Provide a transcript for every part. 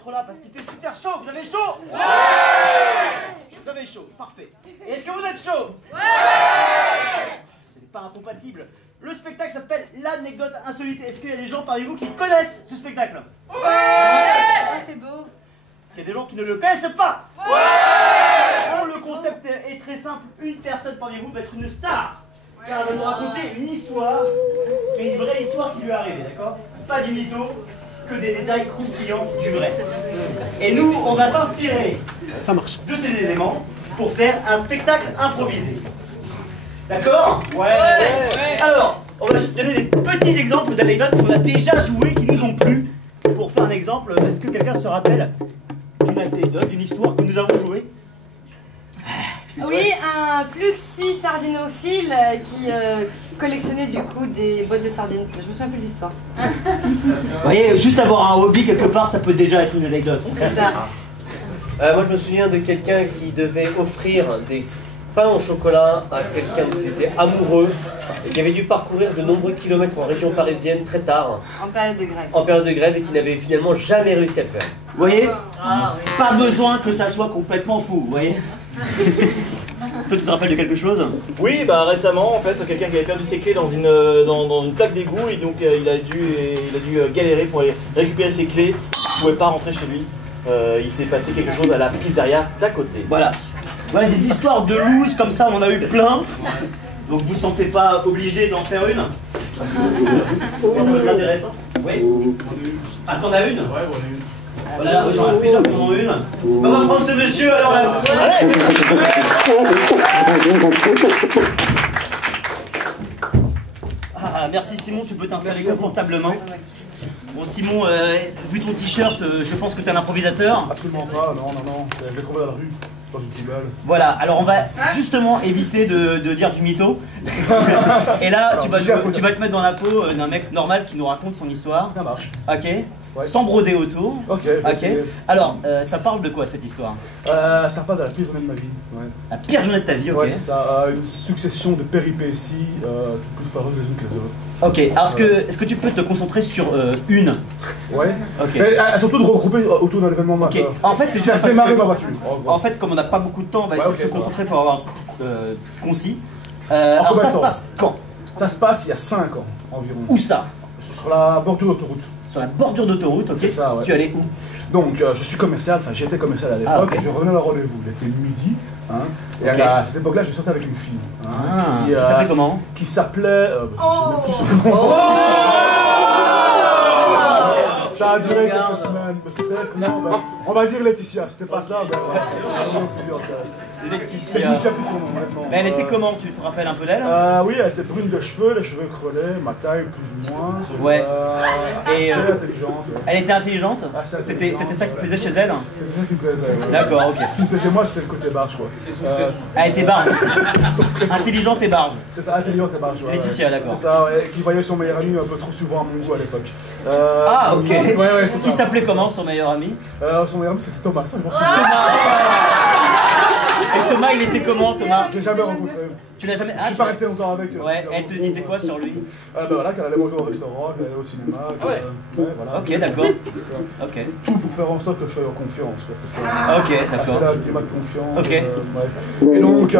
d'être là parce qu'il fait super chaud. Vous avez chaud? Ouais! Vous avez chaud, parfait. Et est-ce que vous êtes chaud? Ouais! Ce n'est pas incompatible. Le spectacle s'appelle l'anecdote insolite. Est-ce qu'il y a des gens parmi vous qui connaissent ce spectacle? Ouais! Ah, c'est beau. Est-ce qu'il y a des gens qui ne le connaissent pas? Ouais! Bon, le concept est très simple. Une personne parmi vous va être une star. Car elle va nous raconter une histoire, mais une vraie histoire qui lui est arrivée, d'accord? Pas du mytho, que des détails croustillants du vrai. Et nous, on va s'inspirer de ces éléments pour faire un spectacle improvisé. D'accord? Ouais. Alors, on va juste donner des petits exemples d'anecdotes qu'on a déjà jouées, qui nous ont plu. Pour faire un exemple, est-ce que quelqu'un se rappelle d'une anecdote, d'une histoire que nous avons jouée? Oui, un Pluxi sardinophile qui collectionnait du coup des boîtes de sardines. Je me souviens plus de l'histoire. Vous voyez, juste avoir un hobby quelque part, ça peut déjà être une anecdote. C'est ça. Moi je me souviens de quelqu'un qui devait offrir des pains au chocolat à quelqu'un qui était amoureux et qui avait dû parcourir de nombreux kilomètres en région parisienne très tard. En période de grève. En période de grève et qui n'avait finalement jamais réussi à le faire. Vous voyez? Oui. Pas besoin que ça soit complètement fou, vous voyez? Toi, tu te rappelles de quelque chose? Oui, bah récemment, en fait, quelqu'un qui avait perdu ses clés dans une plaque d'égout et donc il a dû galérer pour aller récupérer ses clés. Il ne pouvait pas rentrer chez lui. Il s'est passé quelque chose à la pizzeria d'à côté. Voilà. Voilà, des histoires de loose comme ça, on en a eu plein. Donc vous ne sentez pas obligé d'en faire une? Mais ça va être intéressant. Oui? Ah, t'en as une? Ouais, on a une. Voilà, j'en ai plusieurs qui en ont une. On va prendre ce monsieur alors là. Allez! Ah, merci Simon, tu peux t'installer confortablement. Bon Simon, vu ton t-shirt, je pense que tu es un improvisateur. Absolument pas, non, je l'ai trouvé dans la rue, dans une poubelle. Voilà, alors on va justement éviter de dire du mytho. Et là, tu vas te mettre dans la peau d'un mec normal qui nous raconte son histoire. Ça marche. Ok. Ouais. Sans broder autour. Ok. Alors, ça parle de quoi cette histoire? Ça parle de la pire journée de ma vie. Ouais. La pire journée de ta vie, ok. Ouais, c'est ça. Une succession de péripéties, plus foireuses les unes que les autres. Ok, alors est-ce que tu peux te concentrer sur une? Ouais. Ok. Mais surtout de regrouper autour d'un événement majeur. Ok, en fait, c'est juste démarrer ma voiture. En fait, comme on n'a pas beaucoup de temps, on va essayer de se concentrer pour avoir un truc concis. Alors Alors, ça se passe quand? Ça se passe il y a 5 ans environ. Où ça? Sur la bordure d'autoroute. Sur la bordure d'autoroute, ok. C'est ça, ouais. Tu allais où? Donc, je suis commercial, enfin j'étais commercial à l'époque, Ah, ok. et je revenais à leur rendez-vous. C'était le midi, hein, et Ok. à cette époque-là, je sortais avec une fille. Hein, Qui s'appelait comment? Qui s'appelait. Je sais même plus son nom. Ça a duré quelques semaines, mais c'était comment? On va dire Laetitia, c'était pas ça, mais Laetitia. je me souviens plus de son nom, honnêtement. Mais elle était comment? Tu te rappelles un peu d'elle? Oui, elle était brune de cheveux, les cheveux crelés, ma taille plus ou moins. Ouais. Et Et, intelligente. Ouais. Elle était intelligente? Assez C'était intelligente, ça qui te plaisait chez elle? C'est ça qui me plaisait. Ouais. D'accord, ok. Ce qui me plaisait moi, c'était le côté barge, quoi. Elle était barge. Intelligente et barge. C'est ça, intelligente et barge. Ouais, Laetitia, ouais. d'accord. C'est ça, ouais, qui voyait son meilleur ami un peu trop souvent à mon goût à l'époque. Ah, ok. Ouais, c'est Qui ça. s'appelait comment son meilleur ami? Son meilleur ami, c'était Thomas, ça, je m'en souviens. Et Thomas, il était comment, Thomas? Je l'ai jamais rencontré. Tu l'as jamais. Je suis pas resté longtemps avec. Ouais, elle te disait quoi sur lui? Bah voilà, qu'elle allait manger au restaurant, qu'elle allait au cinéma. Ouais. Ouais, voilà. Ok, d'accord. Ok. Tout pour faire en sorte que je sois en confiance, quoi, c'est ça. Ok, d'accord. C'est là le climat de confiance. Ok. Bref. Et donc,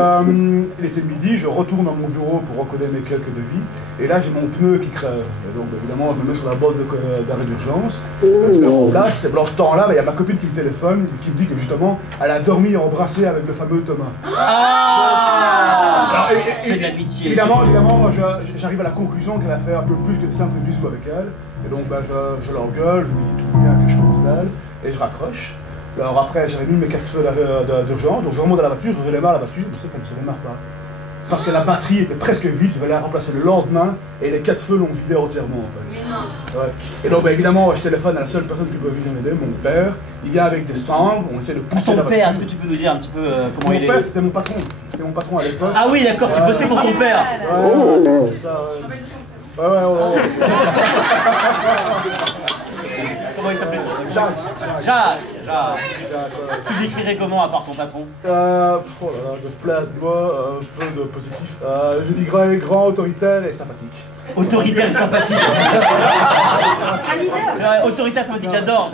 il était midi, je retourne dans mon bureau pour recoller mes quelques devis. Et là, j'ai mon pneu qui crève. Et donc, évidemment, je me mets sur la borne d'arrêt d'urgence. Je le remplace. Et dans ce temps-là, il y a ma copine qui me téléphone, qui me dit que justement, elle a dormi embrassée avec le fameux Thomas. Ah! C'est de l'amitié. Évidemment, moi, j'arrive à la conclusion qu'elle a fait un peu plus que de simples bisous avec elle. Et donc, je l'engueule, je lui dis tout bien que je pense d'elle, et je raccroche. Alors après, j'avais mis mes 4 feux d'urgence, donc je remonte à la voiture, je redémarre la voiture, je sais qu'elle ne se démarre pas. Parce que la batterie était presque vide, je vais la remplacer le lendemain, et les 4 feux l'ont vidé entièrement en fait. Ouais. Et donc évidemment, je téléphone à la seule personne qui peut venir m'aider, mon père. Il vient avec des cendres, on essaie de pousser la Ton voiture. père, est-ce que tu peux nous dire un petit peu comment il est? Mon père, c'était mon patron. C'était mon patron à l'époque. Ah oui, d'accord, tu bossais pour ton père. Ouais, c'est ça, ouais. Ouais. Comment il s'appelait ton père? Jacques. Jacques. Tu décrirais comment à part ton patron? Oh là là, de plein de mots, un peu de positif. Je dirais grand, autoritaire et sympathique. Autoritaire et sympathique. Un leader. Autoritaire, sympathique, j'adore.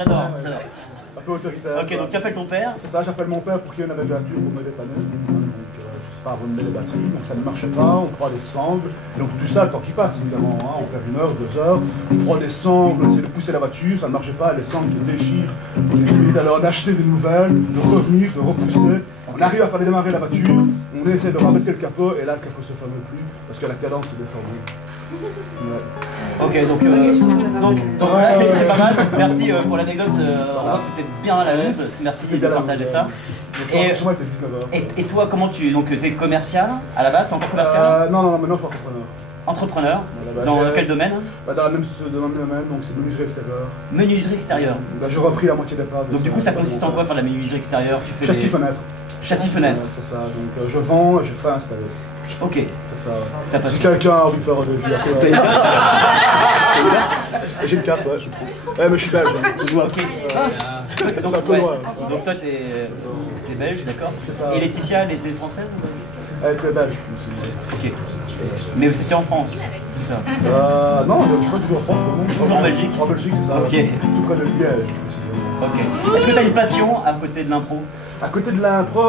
Un peu autoritaire. Ok, quoi. donc tu appelles ton père. C'est ça, j'appelle mon père pour qu'il y ait une navigature pour me dépanner. Donc, je sais pas, remettre les batteries, donc ça ne marchait pas, on prend des sangles. Et donc tout ça, le temps qui passe évidemment, hein, on perd 1 heure, 2 heures, on prend des sangles, on essaie de pousser la voiture, ça ne marchait pas, les sangles se déchirent. On est obligé alors d'acheter des nouvelles, de revenir, de repousser. On arrive à faire démarrer la voiture, on essaie de rabaisser le capot, et là le capot se ferme plus, parce que la cadence s'est déformée. Ouais. Ok, donc, je pense qu'on a donc Ouais, là ouais, c'est pas ouais. mal. Merci pour l'anecdote. On voit que c'était bien la news. Merci de bien la partager news, ça. Et chez moi, il était 19h. Et toi, comment tu. Donc, t'es commercial à la base? T'es encore commercial? Non, maintenant je suis entrepreneur. Entrepreneur? Voilà, Dans j'ai- quel domaine? Dans le même domaine, donc c'est menuiserie extérieure. Menuiserie extérieure. Là, j'ai repris la moitié des parts. Donc, du coup, ça consiste en quoi faire de la menuiserie extérieure? Tu fais Châssis des- fenêtre. Châssis fenêtre. C'est ça, donc je vends et je fais installer. Ok. C'est ça. C'est ta Si passion. quelqu'un a envie de faire des T'as vues, une carte? j'ai une carte, ouais, j'ai pris. Ouais, mais je suis belge. Hein. Ok. C'est un Donc, peu ouais. loin. Donc toi, t'es belge, d'accord? C'est ça. Et Laetitia, elle était française? Elle était belge aussi. Ok. Mais c'était en France, tout ça. Non, je suis pas toujours en France. non. Toujours en Belgique? En Belgique, c'est ça. Ok. Tout près de Liège. Ok. Est-ce que t'as une passion à côté de l'impro? À côté de l'impro,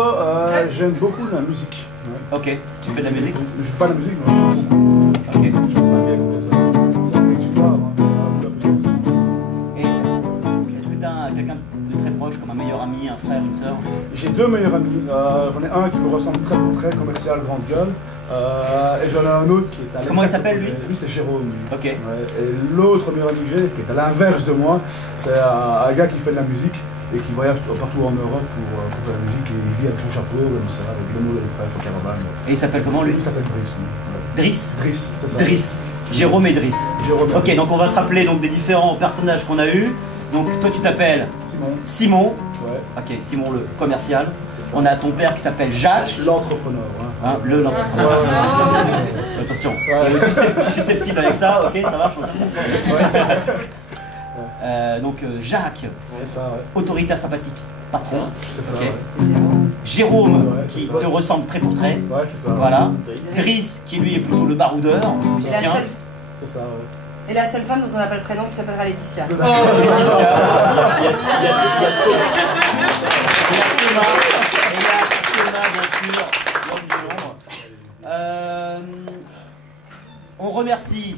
j'aime beaucoup la musique. Ouais. Ok. Tu fais de la musique? Je fais pas la musique, mais j'aime beaucoup. Ok. J'aime bien écouter ça. C'est un exutoire. Et est-ce que t'as quelqu'un de très proche, comme un meilleur ami, un frère, une sœur? J'ai 2 meilleurs amis. J'en ai un qui me ressemble très pour très commercial, grande gueule. Et j'en ai un autre qui est à Comment il s'appelle, lui? Lui, c'est Jérôme. Ok. Ouais. Et l'autre meilleur ami que j'ai, qui est à l'inverse de moi, c'est un gars qui fait de la musique et qui voyage partout en Europe pour faire de la musique. Et il vit avec son chapeau, comme ça, avec le mot de frère, au caravane. Et il s'appelle comment lui? Il s'appelle Driss. lui. Driss? Driss, c'est ça. Driss. Jérôme et Driss. Jérôme. Ok, donc on va se rappeler donc, des différents personnages qu'on a eus. Donc toi tu t'appelles Simon. Simon. Ouais. Ok, Simon le commercial. On a ton père qui s'appelle Jacques. L'entrepreneur. Hein. Hein, l'entrepreneur. Attention, Ouais. susceptible avec ça, ok, ça marche aussi. Donc Jacques, C'est ça, ouais. autoritaire sympathique, patron. C'est ça, Ok. ouais. Jérôme, Ouais, c'est qui ça. te ressemble très pour très. Ouais, c'est ça. Voilà. Driss, qui lui est plutôt le baroudeur, Et la, musicien. seule, C'est ça, ouais. et la seule femme dont on n'a pas le prénom qui s'appellera Laetitia. Oh, Laetitia. Il y a Et la Thomas, bien sûr, l'homme de l'ombre. On remercie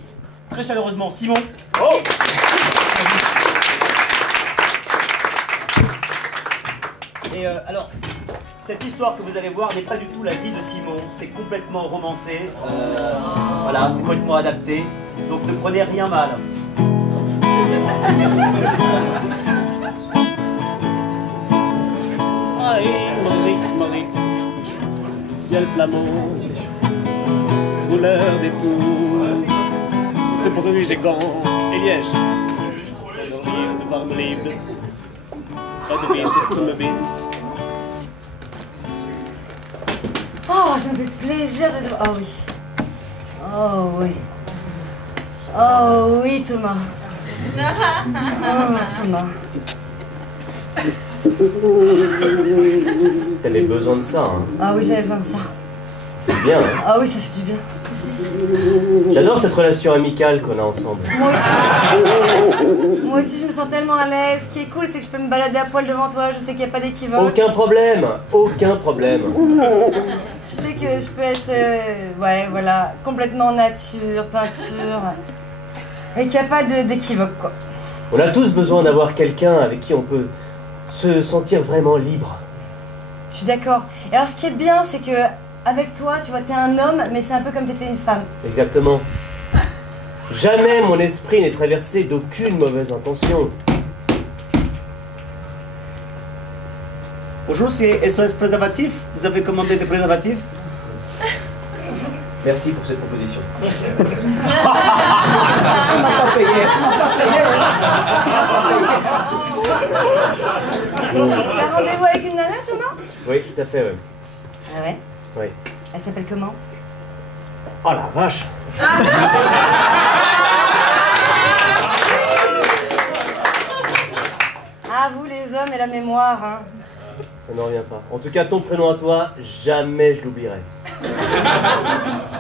très chaleureusement Simon. Oh. Et alors, cette histoire que vous allez voir n'est pas du tout la vie de Simon, c'est complètement romancé. Voilà, c'est complètement adapté. Donc ne prenez rien mal. Marie, ciel flamand, couleur des tours, de Bruges et Gand et Liège. De warme liefde, uit de wind is toen me wind. Oh, ça me fait plaisir de te... Oh oui. Oh oui. Oh oui, Thomas. Oh, Thomas. T'avais besoin de ça, hein. Ah oui, j'avais besoin de ça. C'est bien, hein. Ah oui, ça fait du bien. J'adore cette relation amicale qu'on a ensemble. Moi aussi, je me sens tellement à l'aise. Ce qui est cool, c'est que je peux me balader à poil devant toi. Je sais qu'il n'y a pas d'équivoque. Aucun problème, aucun problème. Je sais que je peux être, ouais, voilà, complètement nature, peinture. Et qu'il n'y a pas d'équivoque, quoi. On a tous besoin d'avoir quelqu'un avec qui on peut se sentir vraiment libre. Je suis d'accord. Et alors, ce qui est bien, c'est que avec toi, tu vois, t'es un homme, mais c'est un peu comme t'étais une femme. Exactement. Jamais mon esprit n'est traversé d'aucune mauvaise intention. Bonjour, c'est SOS Préservatif. Vous avez commandé des préservatifs? Merci pour cette proposition. T'as rendez-vous avec une nana, Thomas? Oui, tout à fait, ouais. Ah ouais? Oui. Elle s'appelle comment? Oh la vache! Ah, vous les hommes et la mémoire, hein. Ça n'en revient pas. En tout cas, ton prénom à toi, jamais je l'oublierai.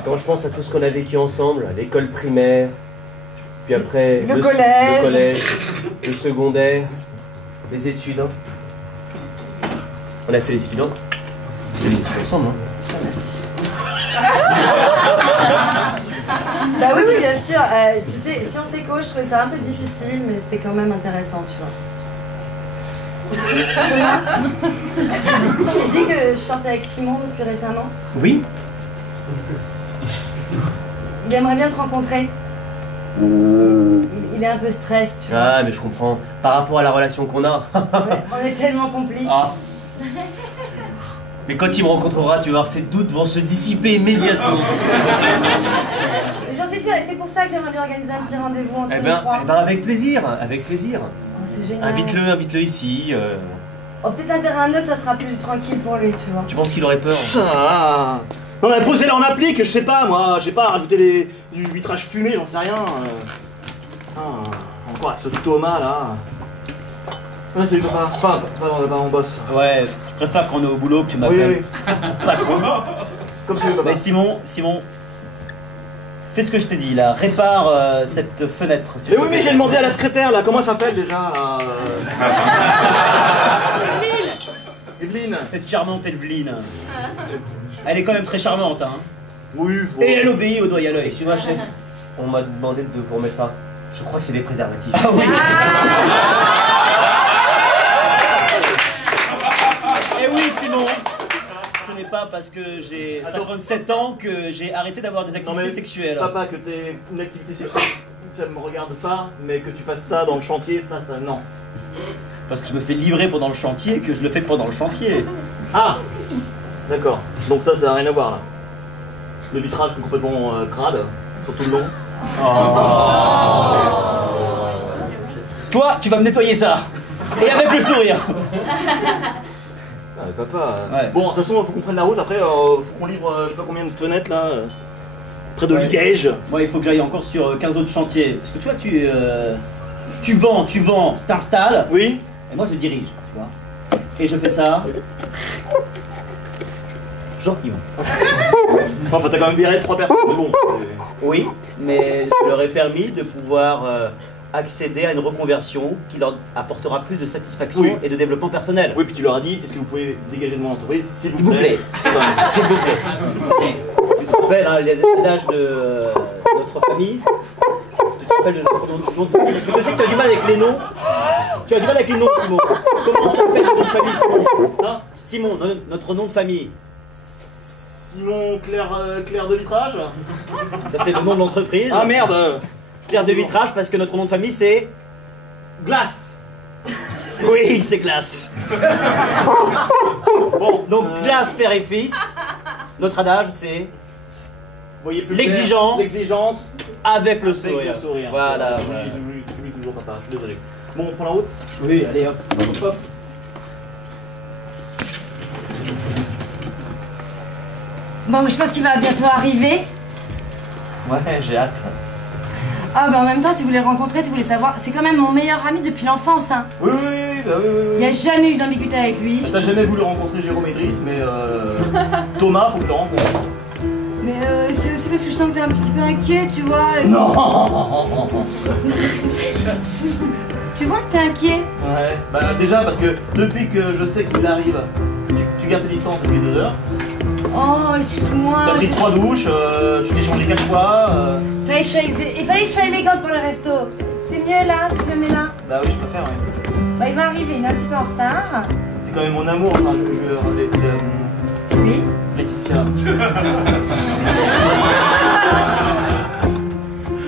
Quand je pense à tout ce qu'on a vécu ensemble, à l'école primaire, puis après Le collège. le collège, le secondaire, Les études. Hein. On a fait les études. Hein. On a fait les études ensemble. Hein. Bah oui, oui, bien sûr. Tu sais, sciences éco, je trouvais ça un peu difficile, mais c'était quand même intéressant, tu vois. Tu dis que je sortais avec Simon depuis récemment. Oui. Il aimerait bien te rencontrer. Il est un peu stress, tu vois. Ah, mais je comprends. Par rapport à la relation qu'on a. On est tellement complices. Ah. Mais quand il me rencontrera, tu vas voir, ses doutes vont se dissiper immédiatement. J'en suis sûre, et c'est pour ça que j'aimerais bien organiser un petit rendez-vous entre nous trois. Eh ben, avec plaisir, avec plaisir. Oh, c'est génial. Invite-le ici. Oh, peut-être un terrain neutre, ça sera plus tranquille pour lui, tu vois. Tu penses qu'il aurait peur? Ça. Non mais posez-la en applique, je sais pas, moi, j'ai pas rajouté du vitrage fumé, j'en sais rien. Encore avec ce Thomas là. Ouais, salut papa. Enfin, pas mon boss. Ouais, je préfère qu'on est au boulot que tu m'appelles. Oui. Patron. Comme tu veux, papa. Mais Simon, fais ce que je t'ai dit là, répare cette fenêtre. Mais oui, mais j'ai demandé à la secrétaire là, comment elle s'appelle déjà Evelyne. Cette charmante Evelyne. Elle est quand même très charmante, hein. Oui, Et elle obéit au doigt et à l'œil. Excuse-moi, chef. On m'a demandé de vous remettre ça. Je crois que c'est des préservatifs. Ah oui. Et oui, Simon. Ce n'est pas parce que j'ai 57 ans que j'ai arrêté d'avoir des activités sexuelles. Papa, que t'aies une activité sexuelle, ça me regarde pas, mais que tu fasses ça dans le chantier, ça, non. Parce que je me fais livrer pendant le chantier et que je le fais pendant le chantier. Ah. D'accord, donc ça n'a rien à voir là. Le vitrage est complètement crade, sur tout le long. Toi, tu vas me nettoyer ça. Et avec le sourire. Ah, papa. Ouais. Bon, de toute façon, il faut qu'on prenne la route, après, faut qu'on livre je sais pas combien de fenêtres là, près de Liège. Moi, il faut que j'aille encore sur 15 autres chantiers. Parce que tu vois, tu vends, t'installes. Oui. Et moi, je dirige, tu vois. Et je fais ça. Gentiment. Enfin, t'as quand même viré 3 personnes, mais bon. Oui, mais je leur ai permis de pouvoir accéder à une reconversion qui leur apportera plus de satisfaction et de développement personnel. Oui, puis tu leur as dit, est-ce que vous pouvez dégager de mon entreprise, s'il S'il vous plaît. S'il vous plaît. Tu te rappelles hein, l'âge de notre famille? Tu te rappelles de notre nom de famille? Parce que je sais que tu as du mal avec les noms. Tu as du mal avec les noms, Simon. Comment s'appelle notre nom de famille, Simon? Hein? Simon, notre nom de famille. Simon Claire de Vitrage. Ça, c'est le nom de l'entreprise. Ah merde. Claire de Vitrage, parce que notre nom de famille, c'est... Glace. Oui, c'est Glace. Bon, donc Glace, père et fils. Notre adage, c'est... Voyez plus L'exigence. clair. L'exigence. Avec le Avec sourire. le sourire. Voilà. J'oublie toujours papa, je suis désolé. Bon, on prend la route. Oui, allez hop. Hop. Bon, mais je pense qu'il va bientôt arriver. Ouais, j'ai hâte. Ah, bah en même temps, tu voulais le rencontrer, tu voulais savoir. C'est quand même mon meilleur ami depuis l'enfance, hein. Oui. Il n'y a jamais eu d'ambiguïté avec lui. T'as jamais voulu rencontrer Jérôme Idriss, mais Thomas, faut que je le rencontre. Mais c'est aussi parce que je sens que t'es un petit peu inquiet, tu vois. Non. Tu vois que t'es inquiet. Ouais, bah déjà parce que depuis que je sais qu'il arrive, tu gardes tes distances depuis 2 heures. Oh, excuse-moi. T'as pris 3 douches, tu t'es changé 4 fois. Il fallait que je sois élégante pour le resto. T'es mieux là, si je me mets là. Bah oui, je préfère, ouais. Bah, il va arriver, il est un petit peu en retard. T'es quand même mon amour, enfin, Oui. Laetitia. Tu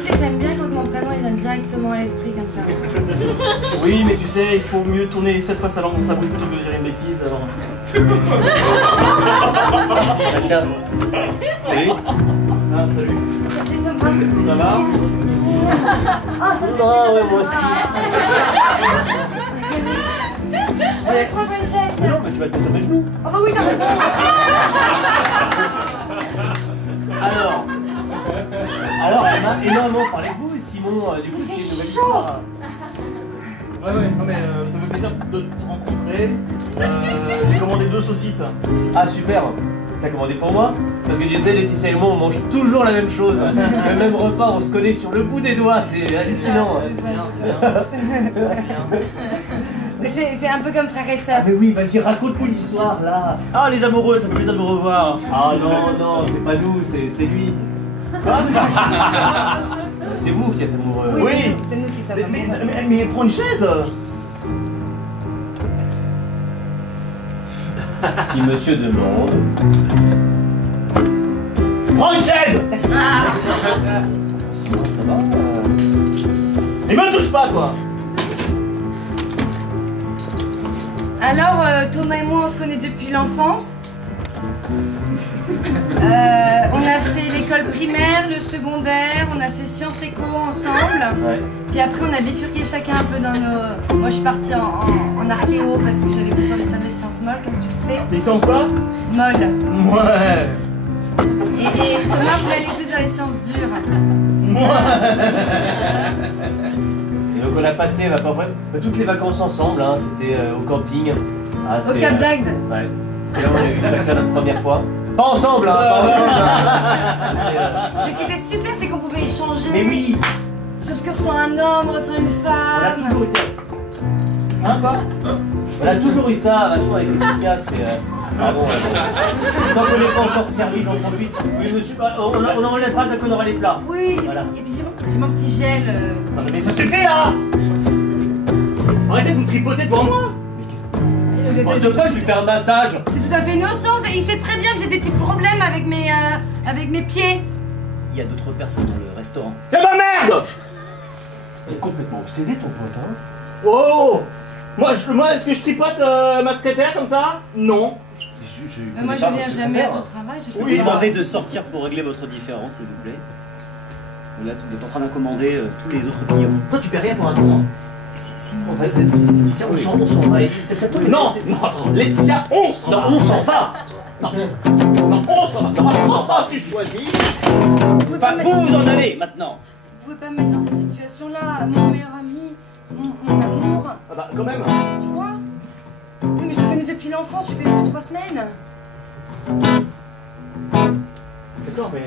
sais, j'aime bien sur mon prénom, il vient directement à l'esprit comme ça. Oui, mais tu sais, il faut mieux tourner 7 fois sa langue dans sa bouche plutôt que de dire une bêtise, alors. Ah, tiens. Salut. Ah, salut. C'est sympa. Ça va? Oh, ça fait Ah ouais, moi aussi. Allez, prends-toi une chaise. Mais non, mais tu vas te mettre sur mes genoux. Oh bah oui, t'as raison. Alors, elle m'a énormément parlé de vous, Simon. Du coup, c'est une nouvelle histoire. Ouais, non mais ça me fait plaisir de te rencontrer. J'ai commandé 2 saucisses. Ah, super. T'as commandé pour moi? Parce que tu sais, Laetitia et moi, on mange toujours la même chose. Le même repas, on se connaît sur le bout des doigts. C'est hallucinant. Ouais, c'est bien. Mais c'est un peu comme frère et Ah sœur. mais oui, vas-y, raconte-moi l'histoire là. Ah, les amoureux, ça fait plaisir de vous revoir. Ah non, non, c'est pas nous, c'est lui. C'est vous qui êtes amoureux. Oui. C'est nous qui sommes amoureux. Mais prends une chaise. Si monsieur demande. Prends une chaise. Sinon, ça va. Et me touche pas, quoi. Alors, Thomas et moi, on se connaît depuis l'enfance. On a fait l'école primaire, le secondaire, on a fait Sciences Éco ensemble. Ouais. Puis après, on a bifurqué chacun un peu dans nos... Moi, je suis partie en archéo parce que j'avais plutôt envie de faire des sciences molles, comme tu le sais. Ils sont quoi? Molles. Ouais. Et Thomas voulait aller plus vers les sciences dures. Et donc on a passé à peu près toutes les vacances ensemble, hein. C'était au camping. Ah, Au Cap d'Agde. Ouais. C'est là où on a vu chacun notre première fois. Pas ensemble, hein, pas ensemble. Mais ce qui était super, c'est qu'on pouvait échanger. Mais oui, Sur ce que ressent un homme, ressent une on a femme. toujours été. Hein, quoi? On a toujours eu ça, vachement avec Laetitia, c'est. Pardon, tant qu'on n'est pas encore servi, j'en profite. Oui, monsieur, on enlèvera dès qu'on aura les plats. Oui, Voilà. et puis j'ai mon petit gel. Non, mais ça suffit là! Arrêtez de vous tripoter devant moi. De quoi je lui fais un massage? C'est tout à fait innocent, et il sait très bien que j'ai des petits problèmes avec mes pieds. Il y a d'autres personnes dans le restaurant. Eh ben merde! T'es complètement obsédé ton pote, hein? Oh! Moi, est-ce que je tripote ma secrétaire comme ça? Non. Mais moi je viens jamais à ton travail, je sais Oui, pas. demandez de sortir pour régler votre différend, s'il vous plaît. Là, tu es en train d'accommander tous les autres clients. Toi, tu paies rien pour un tour. Simon. On s'en va. C'est ça, toi, Non! Non, attends, Laetitia, on s'en va! Non, on s'en va. Non, on s'en va! Non, on s'en va, tu choisis! Vous vous en allez maintenant. Vous pouvez pas me mettre dans cette situation-là, mon meilleur ami, mon amour, Ah bah, quand même! tu vois? Oui, mais je le connais depuis l'enfance, je le connais depuis 3 semaines. D'accord, mais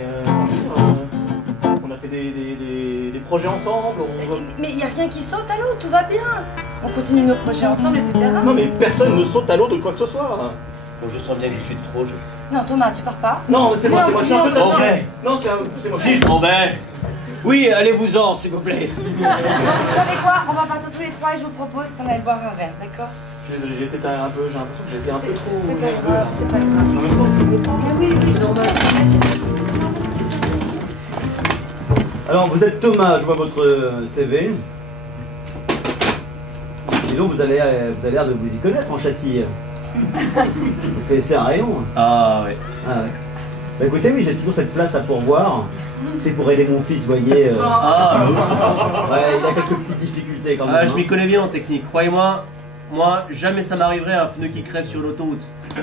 on a fait des projets ensemble, Mais il n'y a rien qui saute à l'eau, tout va bien. On continue nos projets ensemble, etc. Non, mais personne ne saute à l'eau de quoi que ce soit! Bon, je sens bien que je suis trop jeune. Non, Thomas, tu pars pas. Non, c'est moi, je suis un peu Non, touché. ouais. Non, c'est moi. Si, je m'en vais. Oui, allez-vous-en, s'il vous plaît. Vous savez quoi? On va partir tous les 3 et je vous propose qu'on aille boire un verre, d'accord? J'ai peut-être un peu, j'ai l'impression que j'étais un peu trop. C'est pas grave, c'est pas grave. Mais oui, c'est normal. Alors, vous êtes Thomas, je vois votre CV. Dis donc, vous avez l'air de vous y connaître en châssis. Vous connaissez un rayon. Ah ouais. Ah ouais. Bah, écoutez, oui, j'ai toujours cette place à pourvoir. C'est pour aider mon fils, vous voyez. Ah, Ouais, il a quelques petites difficultés quand même. je m'y connais bien en technique, croyez-moi. Moi, jamais ça m'arriverait un pneu qui crève sur l'autoroute. Ouais.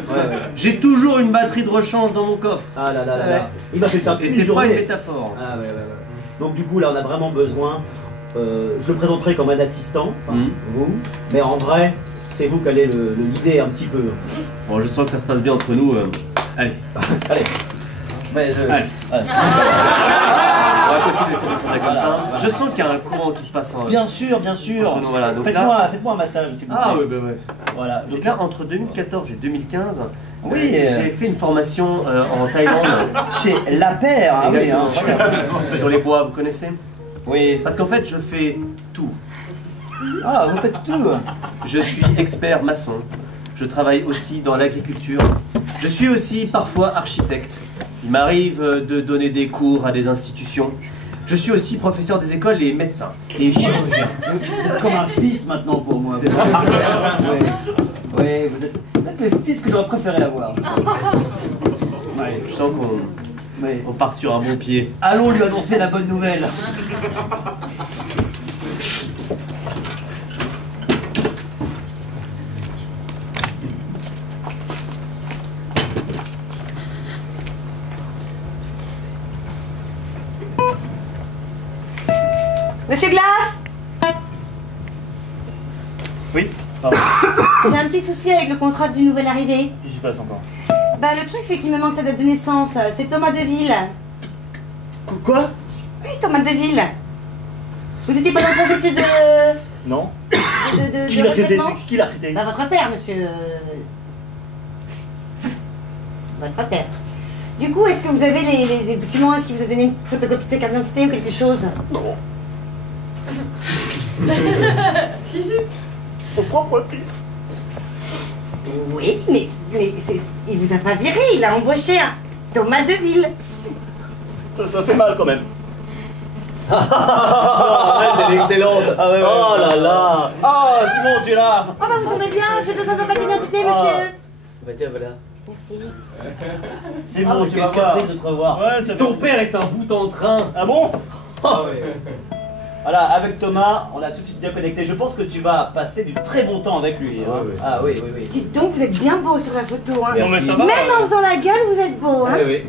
J'ai toujours une batterie de rechange dans mon coffre. Ah là là là Ouais. là. Il m'a fait faire Et une c'est pas une journée. métaphore. Ah ouais. Donc du coup, là, on a vraiment besoin. Je le présenterai comme un assistant, enfin, vous. Mais en vrai, c'est vous qui allez le leader un petit peu. Bon, je sens que ça se passe bien entre nous. Allez. Allez. Mais Allez. On va continuer cette journée comme ça. Je sens qu'il y a un courant qui se passe en. bien sûr. Entre nous, voilà. Donc Faites-moi un massage, s'il vous plaît. Ah ouais, bah ouais. Voilà. Donc là, entre 2014 et 2015, Oui, j'ai fait une formation en Thaïlande. Chez La Paire, ah oui, hein, Exactement. Sur les bois, vous connaissez? oui. Parce qu'en fait, je fais tout. Ah, vous faites tout. Je suis expert maçon. Je travaille aussi dans l'agriculture. Je suis aussi parfois architecte. Il m'arrive de donner des cours à des institutions. Je suis aussi professeur des écoles et médecin. Et chirurgien. Vous êtes comme un fils maintenant pour moi. Oui, vous êtes le fils que j'aurais préféré avoir. Ouais, je sens qu'on part sur un bon pied. Allons lui annoncer la bonne nouvelle. Monsieur Glass, Oui? j'ai un petit souci avec le contrat du nouvel arrivé. Qu'est-ce qui se passe encore? Bah le truc c'est qu'il me manque sa date de naissance, c'est Thomas Deville. Quoi? Oui, Thomas Deville. Vous étiez pas dans le processus de... Non? Qui l'a recruté? recrutement? Qui l'a recruté? Bah, votre père, monsieur. Votre père. Du coup, est-ce que vous avez les documents? Est-ce qu'il vous a donné une photocopie de sa carte d'identité ou quelque chose? Non. Si, si. Mon propre fils. Oui, mais il vous a pas viré, il a embauché un Thomas Deville. Ça fait mal quand même. Arrête, elle est excellente. Ah ouais, ouais, Oh là là. Oh, Simon, tu es là. Oh bah vous tombez bien, j'ai besoin de votre carte d'identité, monsieur. Bah tiens, voilà. Merci. Simon, tu vas quelle voir. surprise de te revoir. Ouais, ça Ton père est un bout en train. Ah bon? Ah ouais. Voilà, avec Thomas, on a tout de suite bien connecté. Je pense que tu vas passer du très bon temps avec lui. Hein. Ouais, ouais. Ah oui, oui, oui. Dites donc, vous êtes bien beau sur la photo, hein. Merci. Non mais ça va. Même en faisant la gueule, vous êtes beau, hein. Ah oui.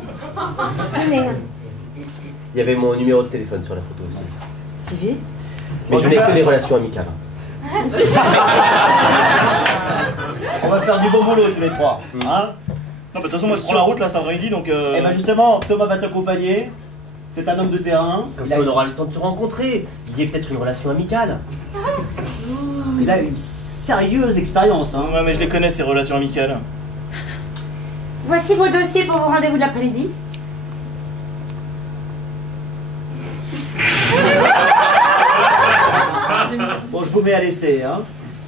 Tenez, Il y avait mon numéro de téléphone sur la photo aussi. j'ai vu. Mais je n'ai que des relations amicales. On va faire du beau boulot tous les trois. Hein. Non, bah, de toute façon, moi je prends la route là cet après-midi donc. Et ben justement, Thomas va t'accompagner. C'est un homme de terrain. Comme ça, on aura le temps de se rencontrer. Il y a peut-être une relation amicale. Il a une sérieuse expérience. Hein. Ouais, mais je les connais ces relations amicales. Voici vos dossiers pour vos rendez-vous de l'après-midi. Bon, je vous mets à l'essai. Hein.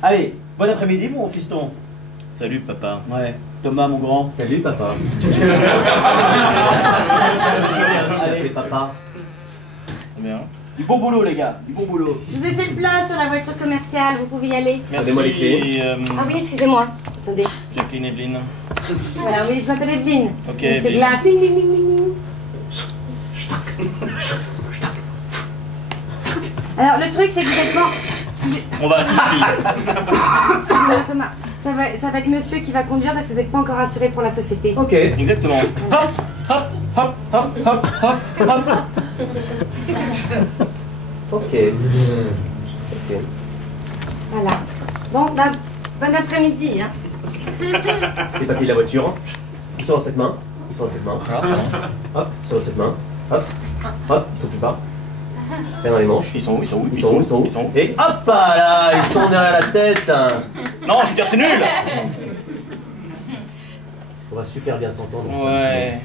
Allez, bon après-midi, mon fiston. Salut papa. Ouais, Thomas, mon grand. Salut, papa. Allez, papa. C'est bien. du beau boulot, les gars. Du beau boulot. Je vous ai fait le plein sur la voiture commerciale, vous pouvez y aller. Merci. Donnez-moi les clés. Ah oui, excusez-moi. Attendez. Jacqueline Evelyne. Voilà, oui, je m'appelle Evelyne. Ok, Monsieur Evelyne. Glace. Ding, ding, ding, ding, ding. Alors, le truc, c'est que vous êtes mort. On va ici. Excusez-moi, Thomas. Ça va être monsieur qui va conduire parce que vous n'êtes pas encore assuré pour la société. Ok. Exactement. Hop, hop, hop, hop, hop, hop, hop. Ok. Ok. Voilà. Bon, bah, bon après-midi, hein. Les papiers de la voiture. Ils sont dans cette main. Ils sont dans cette main. Hop, ils sont dans cette main. Hop, hop, ils sont plus bas. Rien dans les manches. Ils sont où? Ils sont où? Ils sont où? Ils sont où? Ils sont où? Et hop là, ils sont derrière la tête. Non, je veux dire, c'est nul. On va super bien s'entendre. ensemble. Ouais.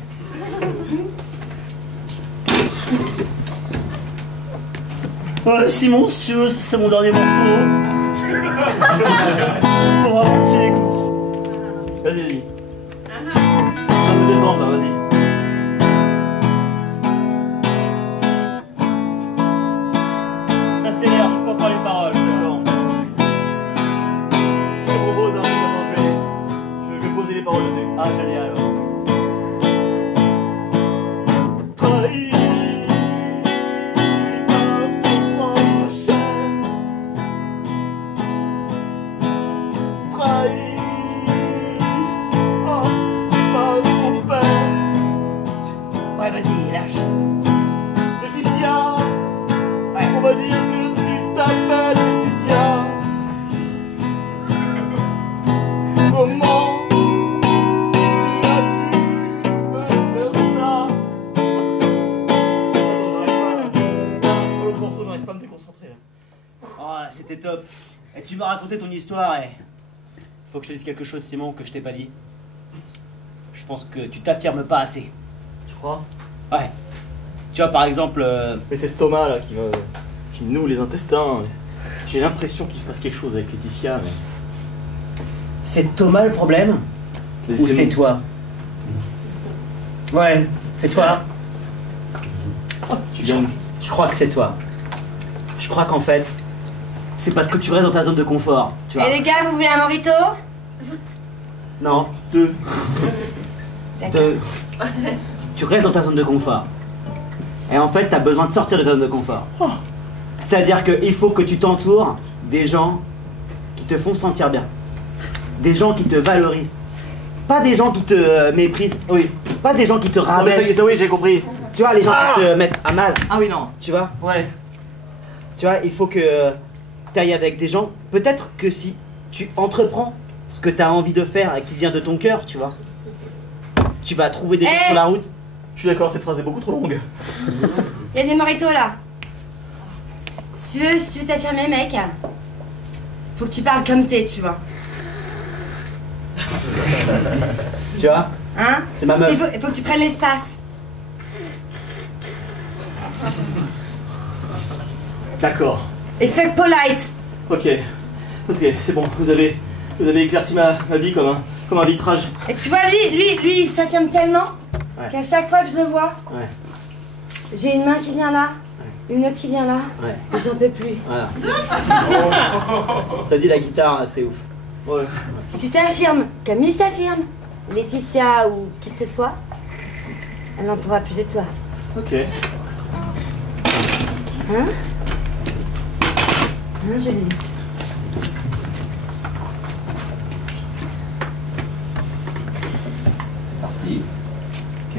Ouais, Simon, si tu veux, c'est mon dernier morceau. Faut vraiment que tu l'écoutes. Vas-y, vas-y. Ça me détend là, vas-y. Ça s'énerve, je peux pas les paroles. D'accord. Je te propose un truc, attends, je vais poser les paroles dessus. Ah, génial. Ouais. Trahi par son propre chef. Trahi par son père. Ouais, vas-y, lâche. Laetitia, on va dire que tu t'appelles Laetitia. Comment tu as pu me faire ça? Attends, l'autre morceau, j'arrive pas à me déconcentrer là. Oh, c'était top. Et tu m'as raconté ton histoire et... Faut que je te dise quelque chose, Simon, que je t'ai pas dit. Je pense que tu t'affirmes pas assez. Tu crois? Ouais. Tu vois, par exemple... Mais c'est ce Thomas là qui me noue les intestins. J'ai l'impression qu'il se passe quelque chose avec Laetitia. Mais... C'est Thomas le problème? Ou c'est toi? Ouais, c'est toi. Tu gagnes. Je crois que c'est toi. Je crois qu'en fait, c'est parce que tu restes dans ta zone de confort. Tu vois? Et les gars, vous voulez un mojito? Non, deux. D'accord. Deux. Tu restes dans ta zone de confort. Et en fait, tu as besoin de sortir de ta zone de confort. C'est-à-dire qu'il faut que tu t'entoures des gens qui te font sentir bien. Des gens qui te valorisent. Pas des gens qui te méprisent. Oui. Pas des gens qui te Ah mais rabaissent. ça, oui, j'ai compris. Tu vois, les gens qui te mettent à mal. Ah oui, non. Tu vois? Ouais. Tu vois, il faut que tu ailles avec des gens. Peut-être que si tu entreprends ce que tu as envie de faire et qui vient de ton cœur, tu vois, tu vas trouver des gens sur la route. Je suis d'accord, cette phrase est beaucoup trop longue. Il y a des mojitos là. Si tu veux t'affirmer, mec, Faut que tu parles comme t'es, tu vois. Tu vois? Hein? C'est ma meuf. Il faut que tu prennes l'espace. D'accord. Et fuck polite. Ok. Parce que c'est bon, vous avez éclairci ma vie comme un vitrage. Et tu vois, lui, il s'affirme tellement qu'à chaque fois que je le vois, j'ai une main qui vient là, une autre qui vient là, et j'en peux plus. Voilà. Je te dis, la guitare, c'est ouf. Ouais. Si tu t'affirmes comme il s'affirme, Laetitia ou qui que ce soit, elle n'en pourra plus de toi. Ok. Hein? Hein, joli. C'est parti. Ok.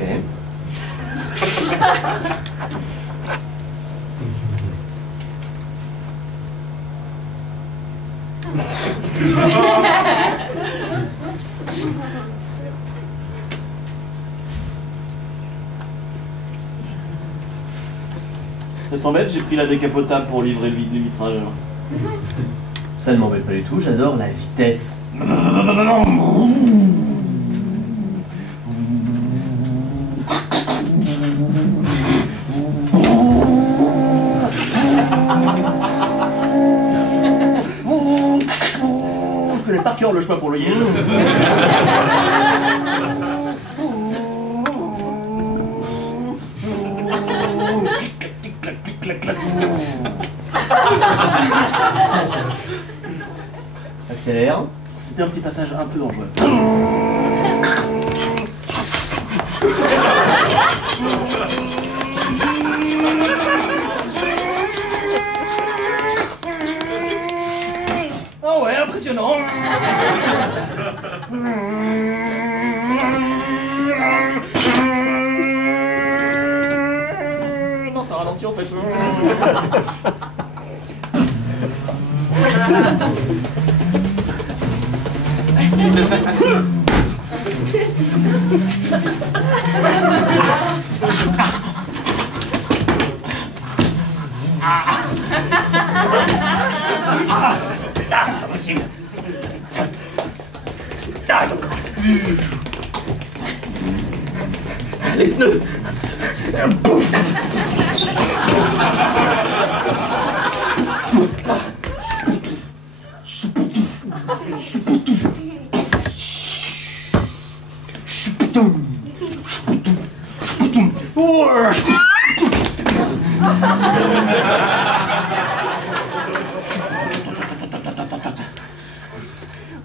Ça t'embête, j'ai pris la décapotable pour livrer le vitrage. Ça ne m'embête pas du tout, j'adore la vitesse. Je connais par cœur le chemin pour le Yale. Accélère. C'était un petit passage un peu dangereux. Oh ouais, impressionnant. Non, ça ralentit en fait. C'est pas possible. Arrête encore. Les pneus. Bouf.